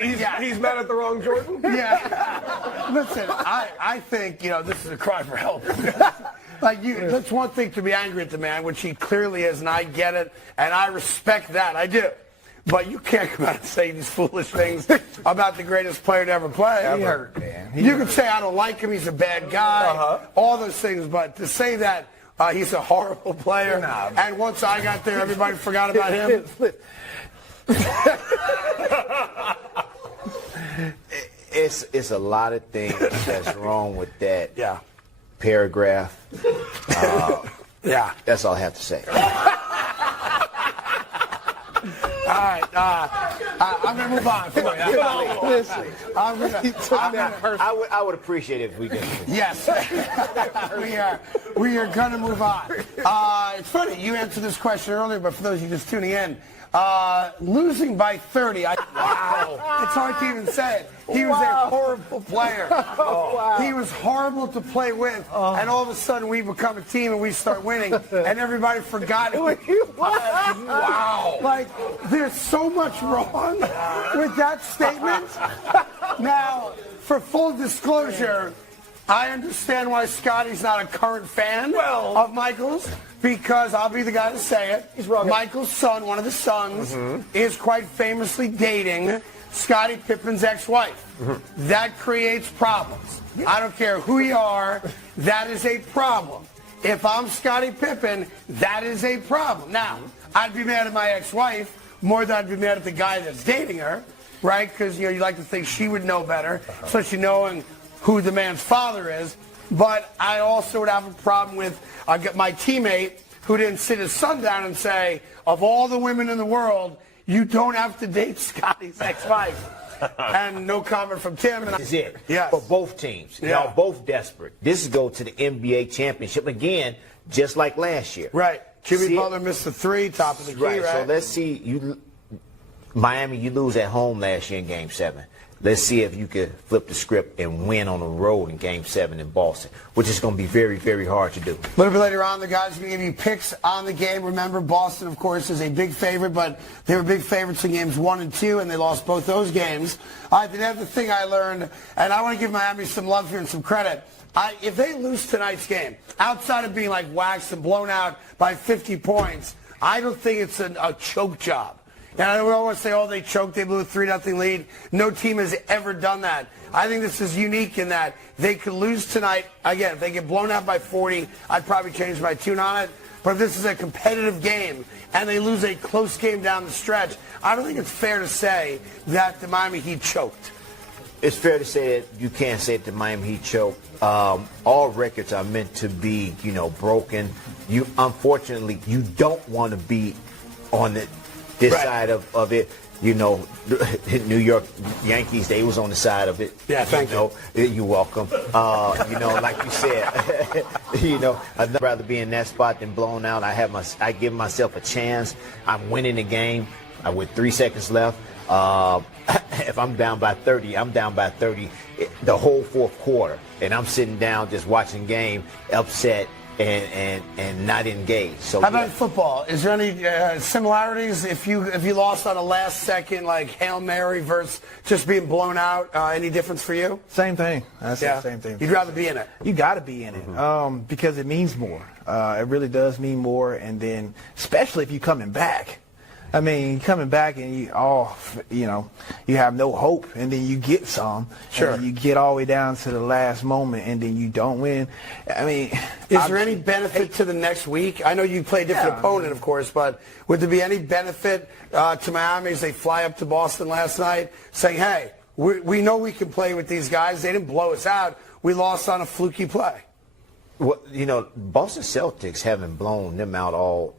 He's mad at the wrong Jordan? Yeah. Listen, I think, this is a cry for help. That's one thing to be angry at the man, which he clearly is, and I get it, and I respect that. I do. But you can't come out and say these foolish things about the greatest player to ever play. He hurt, man. You can say, I don't like him, he's a bad guy, all those things, but to say that he's a horrible player, and once I got there, everybody forgot about him. It's a lot of things that's wrong with that paragraph. That's all I have to say. All right, I'm going to move on. Listen, I would appreciate it if we could. Yes, we are going to move on. It's funny, you answered this question earlier, but for those of you just tuning in, losing by 30, wow, it's hard to even say it. He was a horrible player. He was horrible to play with, and all of a sudden we become a team and we start winning, and everybody forgot who he was. Wow. Like, there's so much wrong with that statement. Now, for full disclosure, I understand why Scottie's not a current fan of Michael's, because I'll be the guy to say it. He's Michael's son, one of the sons, is quite famously dating Scottie Pippen's ex-wife. That creates problems. I don't care who you are, that is a problem. If I'm Scottie Pippen, that is a problem. Now, I'd be mad at my ex-wife more than I'd be mad at the guy that's dating her, right? Because, you like to think she would know better, especially knowing who the man's father is. But I also would have a problem with my teammate who didn't sit his son down and say, of all the women in the world, you don't have to date Scottie's ex-wife. And no comment from Tim. And This is it for both teams. Y'all both desperate. This is go to the NBA championship again, just like last year. Right. Jimmy Butler missed the three, top of the key, right? So let's see. Miami, you lose at home last year in Game 7. Let's see if you could flip the script and win on the road in Game 7 in Boston, which is going to be very, very hard to do. A little bit later on, the guys are going to give you picks on the game. Remember, Boston, of course, is a big favorite, but they were big favorites in games 1 and 2, and they lost both those games. The other thing I learned, and I want to give Miami some love here and some credit, if they lose tonight's game, outside of being like waxed and blown out by 50 points, I don't think it's a choke job. And I know we all want to say, they choked, they blew a 3-0 lead. No team has ever done that. I think this is unique in that they could lose tonight. Again, if they get blown out by 40, I'd probably change my tune on it. But if this is a competitive game and they lose a close game down the stretch, I don't think it's fair to say that the Miami Heat choked. It's fair to say that you can't say that the Miami Heat choked. All records are meant to be, broken. Unfortunately, you don't want to be on this side of it. New York Yankees, they was on the side of it. Yeah, thank you. You're welcome. Like you said, I'd rather be in that spot than blown out. I give myself a chance. I'm winning the game with 3 seconds left. If I'm down by 30, I'm down by 30 the whole fourth quarter, and I'm sitting down just watching game, upset and not engaged. So how about football? Is there any similarities if you lost on a last second like Hail Mary versus just being blown out? Any difference for you? Same thing. That's the same thing. You'd rather be in it. You got to be in it because it means more. It really does mean more, and then especially if you're coming back. I mean, coming back and you have no hope, and then you get some. Sure. And you get all the way down to the last moment, and then you don't win. I mean, is there any benefit to the next week? I know you play a different opponent, of course, but would there be any benefit to Miami as they fly up to Boston last night, saying, "Hey, we know we can play with these guys. They didn't blow us out. We lost on a fluky play." Well, Boston Celtics haven't blown them out all,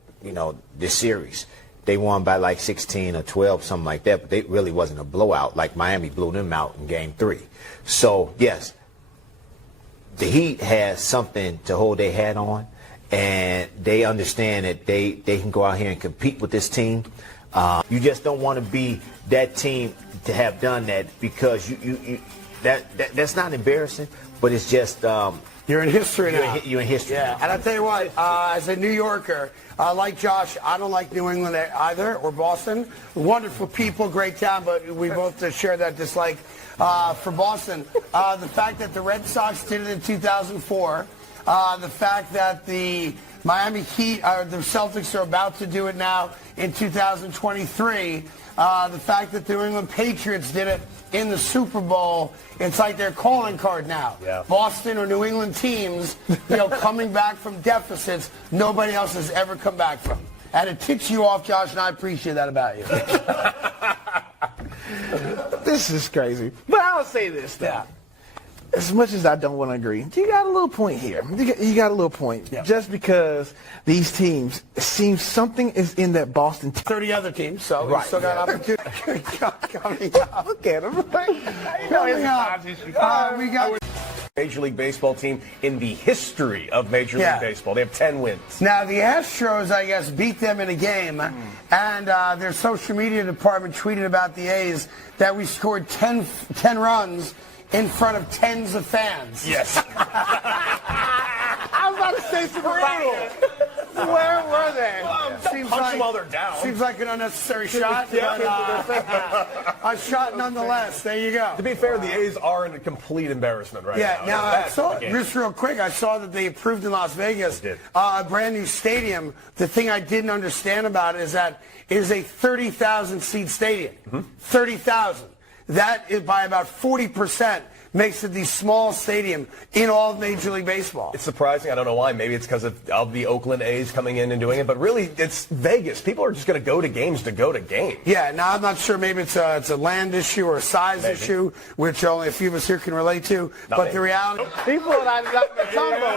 this series. They won by like 16 or 12, something like that, but it really wasn't a blowout like Miami blew them out in Game 3. So, yes, the Heat has something to hold their hat on, and they understand that they can go out here and compete with this team. You just don't want to be that team to have done that because that's not embarrassing, but it's just You're in history now. You're in history. Yeah, and I tell you what, as a New Yorker, like Josh, I don't like New England either, or Boston. Wonderful people, great town, but we both share that dislike for Boston. The fact that the Red Sox did it in 2004, the fact that the Miami Heat, the Celtics are about to do it now in 2023, the fact that the New England Patriots did it in the Super Bowl, it's like their calling card now. Yeah. Boston or New England teams, coming back from deficits nobody else has ever come back from. And it ticks you off, Josh, and I appreciate that about you. This is crazy. But I'll say this, though. Yeah. As much as I don't want to agree, you got a little point here. You got a little point. Yeah. Just because these teams, it seems something is in that Boston team. 30 other teams, so Right. we still got opportunity. Coming up. Look at him. Coming up. We got... Major League Baseball team in the history of Major Yeah. League Baseball. They have 10 wins. Now, the Astros, I guess, beat them in a game, and their social media department tweeted about the A's that we scored 10 runs in front of tens of fans. Yes. I was about to say something about it. Where were they? Seems punch like, them while they're down. Seems like an unnecessary shot, but a shot nonetheless. There you go. To be fair, the A's are in a complete embarrassment right Yeah, now now. I saw, just real quick, I saw that they approved in Las Vegas They did. a brand new stadium. The thing I didn't understand about it is that it is a 30,000 seat stadium. 30,000. That is by about 40% makes it the smallest stadium in all of Major League Baseball. It's surprising. I don't know why. Maybe it's because of the Oakland A's coming in and doing it. But really, it's Vegas. People are just going to go to games to go to games. Yeah, now I'm not sure. Maybe it's a land issue or a size issue, which only a few of us here can relate to. But the reality... People that I'm not talking about.